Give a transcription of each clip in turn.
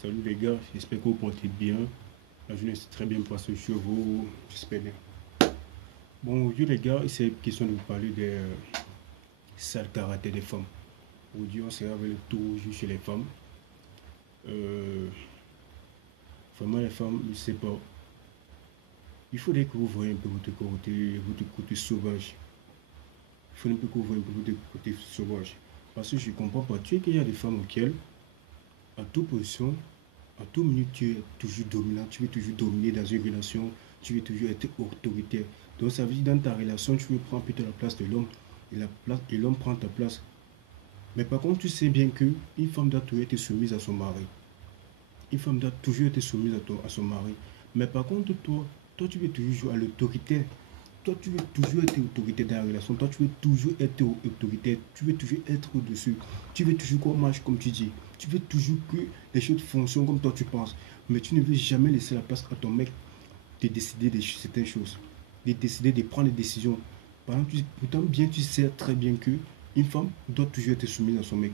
Salut les gars, j'espère que vous portez bien. La journée s'est très bien passée chez vous, j'espère bien. Bon, aujourd'hui les gars, il est question de vous parler des sales caractères des femmes. Aujourd'hui, on sera avec le tour juste chez les femmes. Euh, Vraiment, les femmes, je ne sais pas. Il faudrait que vous voyez un peu votre côté sauvage. Il faudrait un peu que vous voyez un peu votre côté sauvage. Parce que je ne comprends pas. Tu sais qu'il y a des femmes auxquelles, à toute position, à toute minute, tu es toujours dominant, tu veux toujours dominer dans une relation, tu veux toujours être autoritaire. Donc ça veut dire dans ta relation, tu veux prendre plutôt la place de l'homme et l'homme prend ta place. Mais par contre, tu sais bien que une femme doit toujours être soumise à son mari. Une femme doit toujours être soumise à son mari. Mais par contre, toi, tu veux toujours jouer à l'autoritaire. Toi, tu veux toujours être autoritaire dans la relation. Toi, tu veux toujours être autoritaire. Tu veux toujours être au-dessus. Tu veux toujours qu'on marche comme tu dis. Tu veux toujours que les choses fonctionnent comme toi tu penses. Mais tu ne veux jamais laisser la place à ton mec de décider de certaines choses. De décider de prendre des décisions. Par exemple, pourtant bien tu sais très bien que une femme doit toujours être soumise à son mec.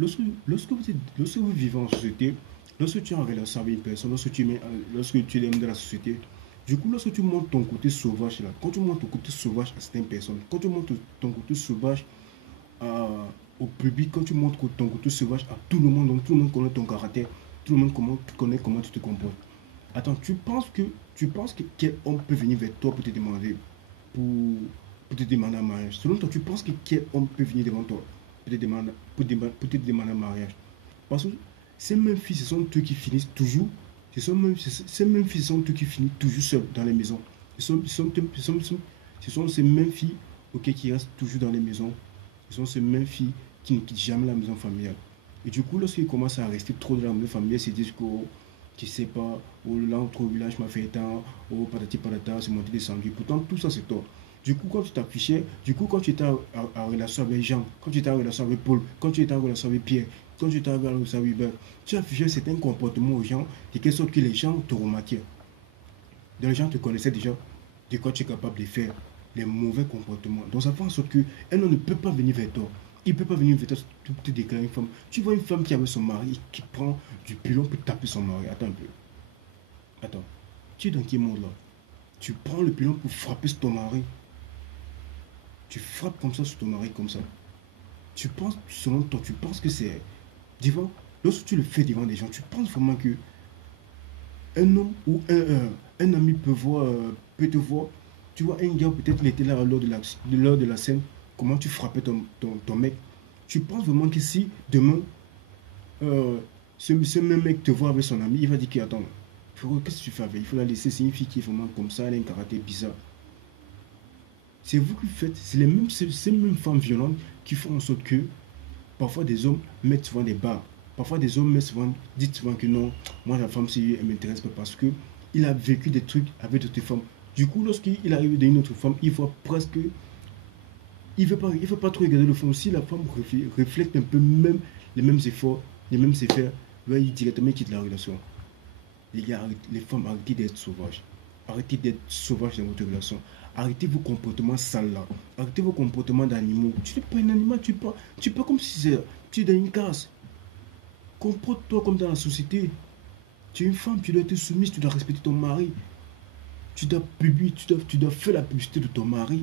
Lorsque, lorsque vous vivez en société, lorsque tu es en relation avec une personne, lorsque tu es dans la société, du coup, lorsque tu montres ton côté sauvage, là, quand tu montres ton côté sauvage à certaines personnes, quand tu montres ton côté sauvage au public, quand tu montres ton côté sauvage à tout le monde, donc tout le monde connaît ton caractère, tout le monde connaît comment tu te comportes. Attends, tu penses que quel homme peut venir vers toi pour, pour te demander un mariage? Selon toi, tu penses que quel homme peut venir devant toi pour te demander un mariage? Parce que ces mêmes filles, ce sont eux qui finissent toujours, ces mêmes filles, ce sont eux qui finissent toujours seuls dans les maisons. Ce sont ces mêmes filles qui restent toujours dans les maisons. Ce sont ces mêmes filles qui ne quittent jamais la maison familiale. Et du coup, lorsqu'ils commencent à rester trop dans la maison familiale, ils se disent que, oh, tu sais pas, oh, l'entre au village m'a fait tant, oh, patati patata, c'est monté descendu. Pourtant, tout ça, c'est toi. Du coup, quand tu t'affichais, du coup, quand tu étais en relation avec Jean, quand tu étais en relation avec Paul, quand tu étais en relation avec Pierre, quand tu étais en relation avec Hubert, tu affichais certains comportements aux gens, de quelle sorte que les gens te remarquaient. Donc, les gens te connaissaient déjà de quoi tu es capable de faire, les mauvais comportements. Donc, ça fait en sorte qu'un homme ne peut pas venir vers toi. Il ne peut pas venir vers toi pour te déclarer une femme. Tu vois une femme qui est avec son mari, qui prend du pilon pour taper son mari. Attends un peu. Attends. Tu es dans quel monde là? Tu prends le pilon pour frapper sur ton mari. Tu frappes comme ça sur ton mari, comme ça. Tu penses, selon toi, tu penses que c'est devant, lorsque tu le fais devant des gens, tu penses vraiment que un homme ou un ami peut te voir. Tu vois, un gars, peut-être il était là lors de la scène, comment tu frappais ton mec. Tu penses vraiment que si demain, euh, ce même mec te voit avec son ami, il va dire qu'attends, qu'est-ce que tu fais avec? Il faut la laisser, c'est une fille qui est vraiment comme ça, elle a un caractère bizarre. C'est vous qui faites, c'est ces mêmes femmes violentes qui font en sorte que parfois des hommes mettent souvent des barres. Parfois des hommes disent souvent que non, moi la femme, si elle m'intéresse pas parce que il a vécu des trucs avec d'autres femmes. Du coup, lorsqu'il arrive dans une autre femme, il voit presque, il veut pas trop regarder le fond. Si la femme reflète un peu même les mêmes efforts, les mêmes effets, là, il directement quitte la relation. Les gars, les femmes, arrêtez d'être sauvages. Arrêtez d'être sauvages dans votre relation. Arrêtez vos comportements sales là. Arrêtez vos comportements d'animaux. Tu n'es pas un animal, tu es pas comme si tu es dans une case. Comporte-toi comme dans la société. Tu es une femme, tu dois être soumise, tu dois respecter ton mari. Tu dois faire la publicité de ton mari.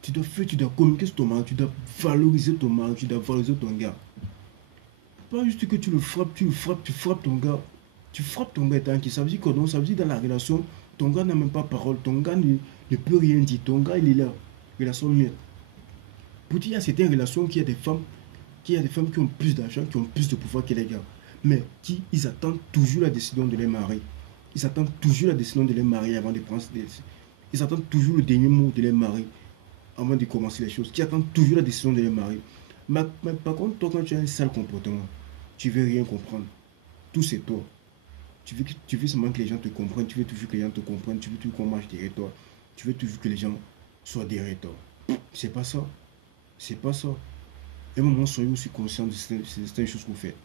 Tu dois communiquer sur ton mari, tu dois valoriser ton mari, tu dois valoriser ton gars. Pas juste que tu frappes ton gars. Tu frappes ton gars tant qu'il. Ça veut dire quoi? Non, ça veut dire dans la relation, ton gars n'a même pas parole. Ton gars ne peut rien dire. Ton gars, il est là. Relation muette. Pour dire, il y a certaines relations qui a des femmes, qui ont plus d'argent, qui ont plus de pouvoir que les gars. Mais ils attendent toujours la décision de leur mari. Ils attendent toujours la décision de leur mari avant de prendre des décisions. Ils attendent toujours le dernier mot de leur mari avant de commencer les choses. Qui attendent toujours la décision de leur mari. Mais par contre, toi, quand tu as un sale comportement, tu veux rien comprendre. Tout c'est toi. Tu veux seulement que les gens te comprennent. Tu veux toujours que les gens te comprennent. Tu veux toujours qu'on marche derrière toi. Tu veux toujours que les gens soient derrière toi. C'est pas ça. C'est pas ça. Et un moment, soyez aussi conscient de certaines choses que vous faites.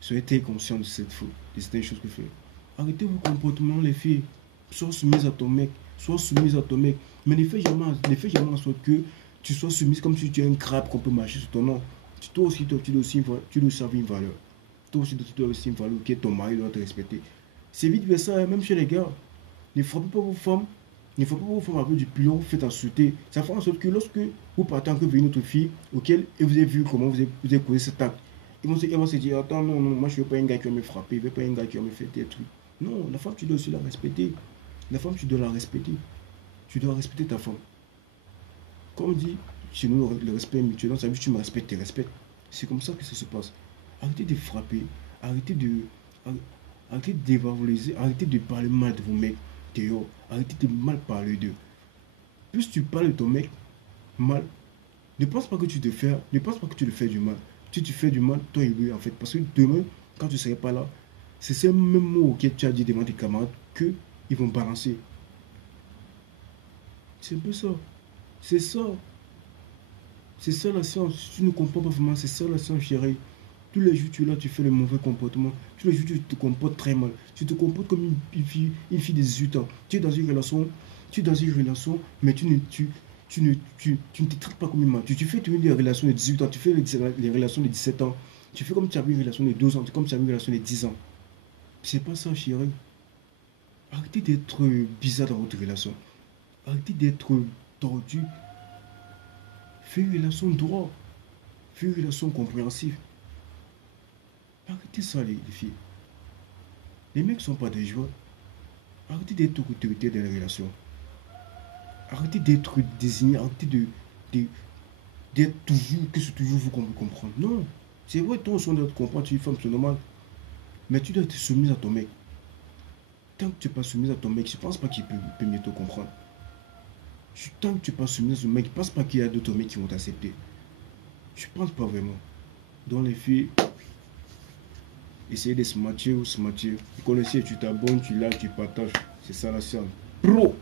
Soyez très conscient de certaines choses que vous faites. Arrêtez vos comportements, les filles. Sois soumise à ton mec. Sois soumise à ton mec. Mais ne fais jamais en sorte que tu sois soumise comme si tu es un crabe qu'on peut marcher sur ton nom. Toi aussi, tu dois aussi, tu dois aussi avoir une valeur. Toi aussi, tu dois aussi une valeur que ton mari doit te respecter. C'est vite fait ça, hein, même chez les gars. Ne frappez pas vos femmes. Ne frappez pas vos femmes avec du pilon, vous faites insulter. Ça fait en sorte que lorsque vous partez en que venir notre fille, auquel vous avez vu comment vous avez causé cet acte, ils vont se dire, attends, non, non, moi je ne veux pas un gars qui va me frapper, je ne veux pas un gars qui va me faire des trucs. Non, la femme, tu dois aussi la respecter. La femme, tu dois la respecter. Tu dois respecter ta femme. Comme on dit, chez nous, le respect est mutuel. Ça veut dire que tu me respectes, tu respectes. C'est comme ça que ça se passe. Arrêtez de frapper. Arrêtez de. Arrêtez de dévaloriser. Arrêtez de parler mal de vos mecs. Théo. Arrêtez de mal parler d'eux. Plus tu parles de ton mec mal, ne pense pas que tu te fais. Ne pense pas que tu le fais du mal. Si tu fais du mal, toi et lui, en fait. Parce que demain, quand tu ne seras pas là, c'est ces mêmes mots que tu as dit devant tes camarades que ils vont balancer. C'est un peu ça. C'est ça. C'est ça la science. Si tu ne comprends pas vraiment, c'est ça la science, chérie. Tous les jours, tu es là, tu fais le mauvais comportement. Tous les jours, tu te comportes très mal. Tu te comportes comme une fille de 18 ans. Tu es dans une relation, mais tu ne te traites pas comme une maman. Tu fais des relations de 18 ans, tu fais les relations de 17 ans. Tu fais comme tu avais une relation de 12 ans, comme tu avais une relation de 10 ans. C'est pas ça, chérie. Arrêtez d'être bizarre dans votre relation. Arrêtez d'être tordu. Fais une relation droit. Fais une relation compréhensive. Arrêtez ça, les filles. Les mecs ne sont pas des joueurs. Arrêtez d'être autoritaire dans les relations. Arrêtez d'être désigné. Arrêtez d'être toujours, que c'est toujours vous qu'on veut comprendre. Non. C'est vrai, toi, on doit te comprendre, tu es une femme, c'est normal. Mais tu dois être soumise à ton mec. Tant que tu n'es pas soumise à ton mec, je ne pense pas qu'il peut mieux te comprendre. Tant que tu n'es pas soumise à ton mec, je ne pense pas qu'il y a d'autres mecs qui vont t'accepter. Je ne pense pas vraiment. Dans les filles, essayez de se matcher ou se matcher. Vous connaissez, tu t'abonnes, tu likes, tu partages. C'est ça la science. Pro!